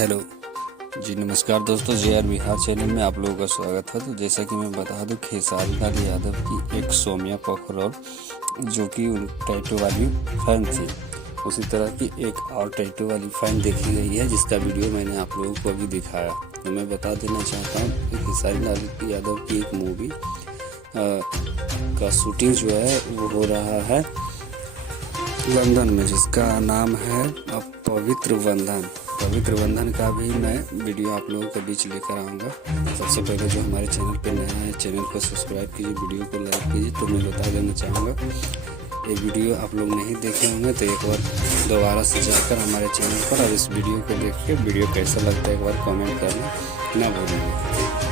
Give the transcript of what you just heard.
Hello जी, नमस्कार दोस्तों। JR Bihar channel में आप लोगों का स्वागत है। तो जैसा कि मैं बता दूं, खेसारी लाल यादव की एक सौम्या पोखरल जो कि उन टैटू वाली फैन थी, उसी तरह की एक और टैटू वाली फैन देखी गई है, जिसका वीडियो मैंने आप लोगों को अभी दिखाया। तो मैं बता देना चाहता हूँ कि खेसारी लाल यादव की एक मूवी का शूटिंग जो है वो हो रहा है लंदन में, जिसका नाम है पवित्र बंधन। पवित्र बंधन का भी मैं वीडियो आप लोगों के बीच लेकर आऊँगा। सबसे पहले जो हमारे चैनल पे नया है, चैनल को सब्सक्राइब कीजिए, वीडियो को लाइक कीजिए। तो मैं बता देना चाहूँगा, ये वीडियो आप लोग नहीं देखे होंगे तो एक बार दोबारा से जाकर हमारे चैनल पर और इस वीडियो को देख के वीडियो कैसा लगता है एक बार कमेंट करना ना भूलिए।